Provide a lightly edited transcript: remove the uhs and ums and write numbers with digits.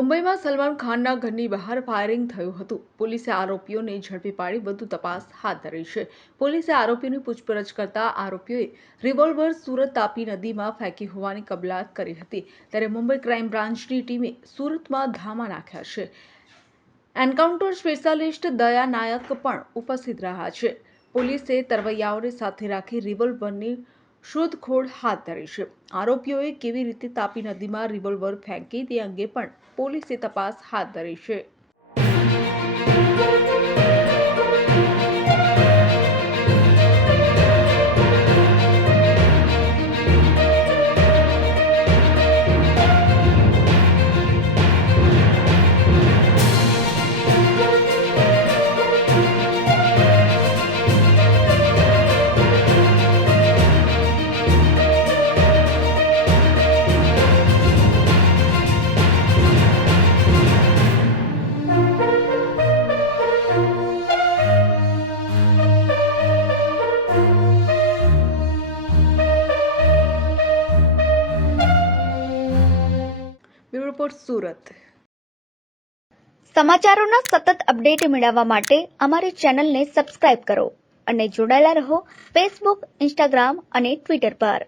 મુંબઈમાં સલમાન ખાનના ઘરની બહાર ફાયરિંગ થયું હતું. પોલીસે આરોપીઓને ઝડપી પાડી વધુ તપાસ હાથ ધરી છે. પોલીસે આરોપીઓની પૂછપરછ કરતા આરોપીઓએ રિવોલ્વર સુરત તાપી નદીમાં ફેંકી હોવાની કબૂલાત કરી હતી. ત્યારે મુંબઈ ક્રાઇમ બ્રાન્ચની ટીમે સુરતમાં ધામા નાખ્યા છે. એન્કાઉન્ટર સ્પેશિયાલિસ્ટ દયા નાયક પણ ઉપસ્થિત રહ્યા છે. પોલીસે તરવૈયાઓને સાથે રાખી રિવોલ્વરની શોધખોળ હાથ ધરી છે. આરોપીઓએ કેવી રીતે તાપી નદીમાં રિવોલ્વર ફેંકી તે અંગે પણ પોલીસે તપાસ હાથ ધરી છે. Bureau report Surat. સમાચારોના સતત અપડેટ મેળવવા માટે અમારી ચેનલને સબસ્ક્રાઇબ કરો અને જોડાયેલા રહો ફેસબુક, ઇન્સ્ટાગ્રામ અને ટ્વિટર પર.